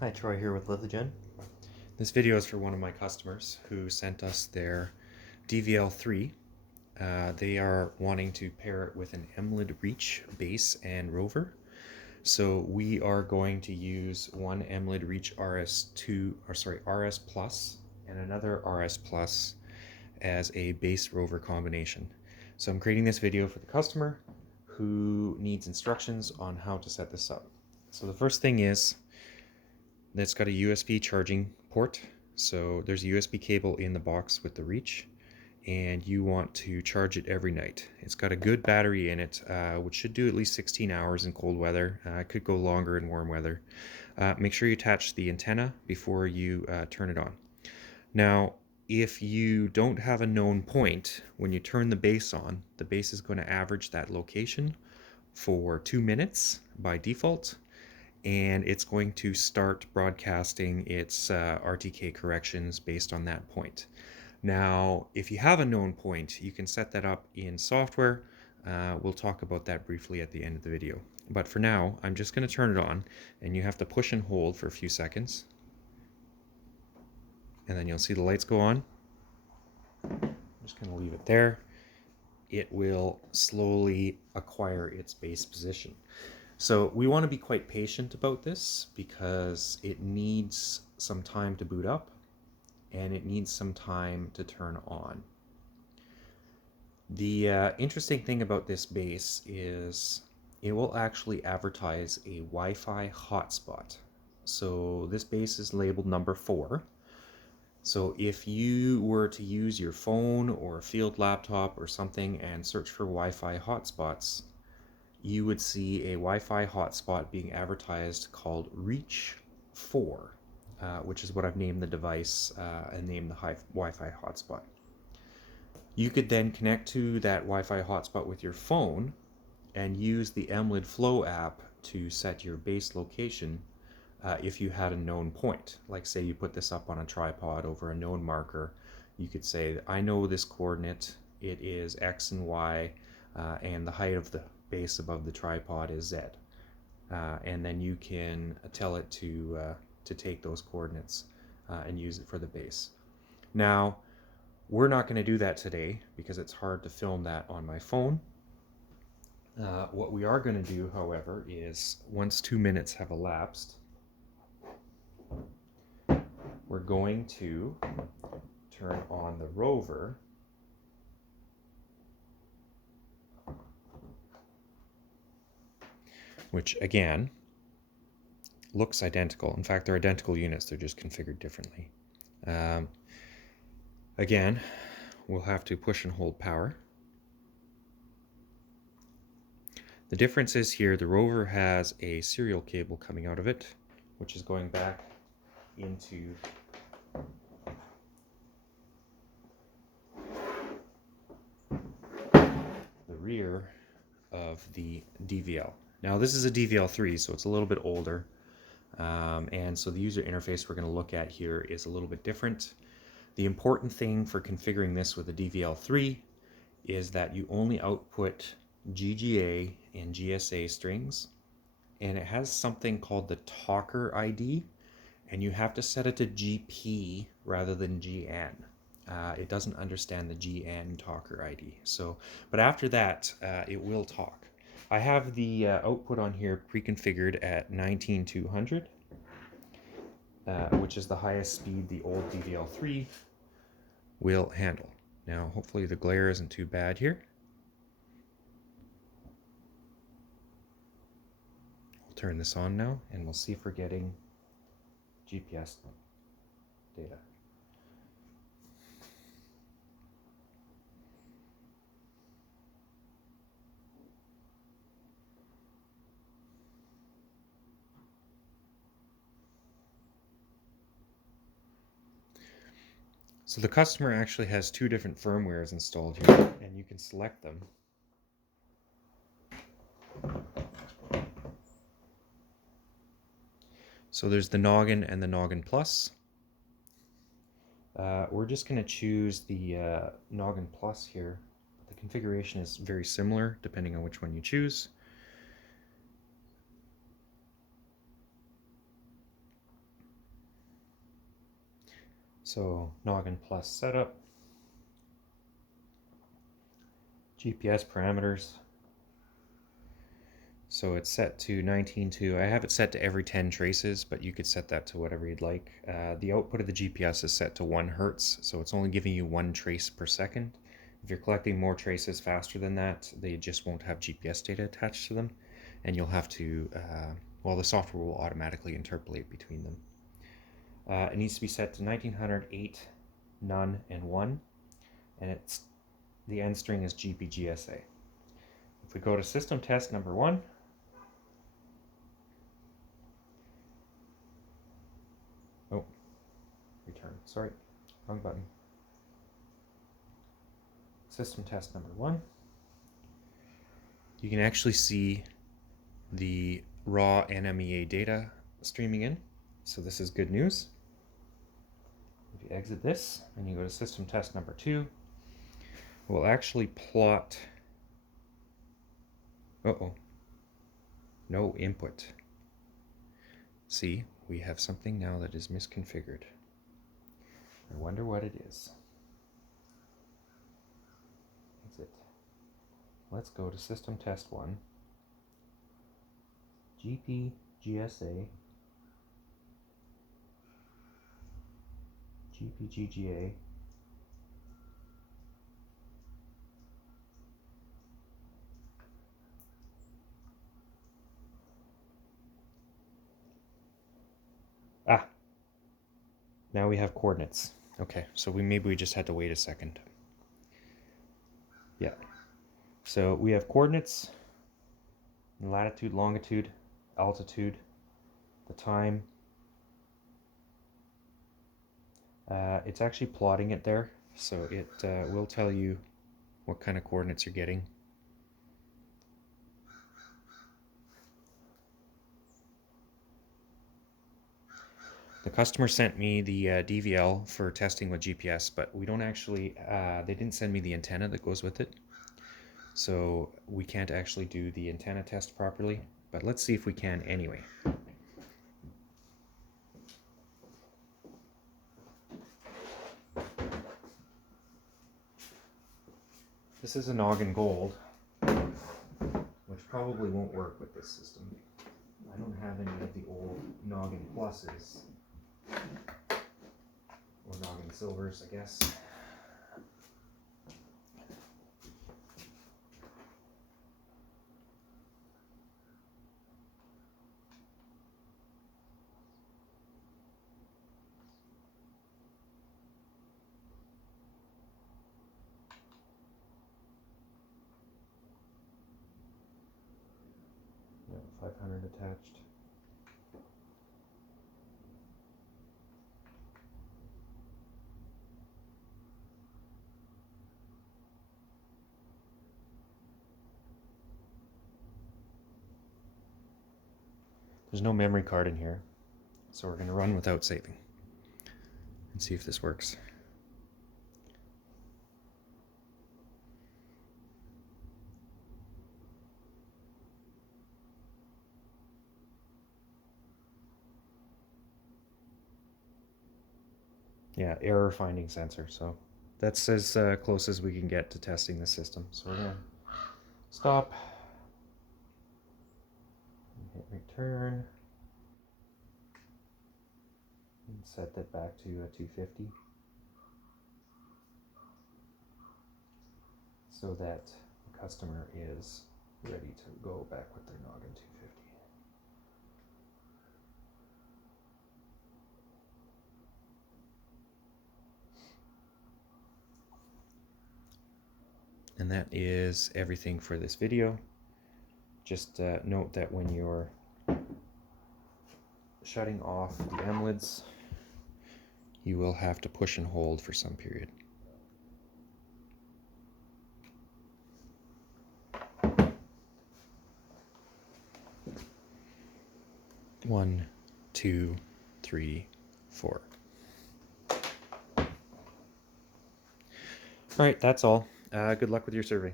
Hi, Troy here with Lithogen. This video is for one of my customers who sent us their DVL III. They are wanting to pair it with an Emlid Reach base and rover. So we are going to use one Emlid Reach RS Plus and another RS Plus as a base rover combination. So I'm creating this video for the customer who needs instructions on how to set this up. So the first thing is it's got a USB charging port. So there's a USB cable in the box with the Reach, and you want to charge it every night. It's got a good battery in it, which should do at least 16 hours in cold weather. It could go longer in warm weather. Make sure you attach the antenna before you turn it on. Now, if you don't have a known point, when you turn the base on, the base is going to average that location for 2 minutes by default, and it's going to start broadcasting its RTK corrections based on that point. Now, if you have a known point, you can set that up in software. We'll talk about that briefly at the end of the video. But for now, I'm just going to turn it on, and you have to push and hold for a few seconds. And then you'll see the lights go on. I'm just going to leave it there. It will slowly acquire its base position. So we want to be quite patient about this because it needs some time to boot up and it needs some time to turn on. The interesting thing about this base is it will actually advertise a Wi-Fi hotspot. So this base is labeled number 4. So if you were to use your phone or a field laptop or something and search for Wi-Fi hotspots, you would see a Wi-Fi hotspot being advertised called Reach 4, which is what I've named the device and named the Wi-Fi hotspot. You could then connect to that Wi-Fi hotspot with your phone and use the Emlid Flow app to set your base location if you had a known point. Like say you put this up on a tripod over a known marker, you could say, I know this coordinate, it is X and Y, and the height of the base above the tripod is Z, and then you can tell it to take those coordinates and use it for the base. Now, we're not going to do that today because it's hard to film that on my phone. What we are going to do, however, is once 2 minutes have elapsed, we're going to turn on the rover . Which again looks identical. In fact, they're identical units, they're just configured differently. Again, we'll have to push and hold power. The difference is here, the rover has a serial cable coming out of it, which is going back into the rear of the DVL. Now this is a DVL III, so it's a little bit older, and so the user interface we're going to look at here is a little bit different. The important thing for configuring this with a DVL III is that you only output GGA and GSA strings, and it has something called the talker ID, and you have to set it to GP rather than GN. It doesn't understand the GN talker ID. So, but after that, it will talk. I have the output on here pre-configured at 19200, which is the highest speed the old DVL III will handle. Now, hopefully the glare isn't too bad here. We'll turn this on now, and we'll see if we're getting GPS data. So the customer actually has 2 different firmwares installed here, and you can select them. So there's the Noggin and the Noggin Plus. We're just going to choose the Noggin Plus here. The configuration is very similar depending on which one you choose. So Noggin Plus setup, GPS parameters. So it's set to 19.2. I have it set to every 10 traces, but you could set that to whatever you'd like. The output of the GPS is set to 1 hertz, so it's only giving you 1 trace per second. If you're collecting more traces faster than that, they just won't have GPS data attached to them, and you'll have to, well, the software will automatically interpolate between them. It needs to be set to 1900, 8, none, and 1, and the end string is GPGSA. If we go to system test number 1, oh, return, sorry, wrong button. System test number 1, you can actually see the raw NMEA data streaming in, so this is good news. If you exit this and you go to system test number 2, we'll actually plot, no input. See, we have something now that is misconfigured. I wonder what it is. Exit. Let's go to system test 1, GPGSA, GPGGA, now we have coordinates. Okay, so maybe we just had to wait a second. Yeah, so we have coordinates, latitude, longitude, altitude, the time. It's actually plotting it there, so it will tell you what kind of coordinates you're getting. The customer sent me the DVL for testing with GPS, but we don't actually, they didn't send me the antenna that goes with it. So we can't actually do the antenna test properly, but let's see if we can anyway. This is a Noggin Gold, which probably won't work with this system. I don't have any of the old Noggin Pluses. Or Noggin Silvers, I guess. Yeah, 500 attached. There's no memory card in here, so we're going to run without saving and see if this works. Yeah, error finding sensor, so that's as close as we can get to testing the system. So we're going to stop, hit return, and set that back to 250 so that the customer is ready to go back with their Noggin 250. And that is everything for this video. Just note that when you're shutting off the Emlids, you will have to push and hold for some period. One, two, three, four. All right, that's all. Good luck with your survey.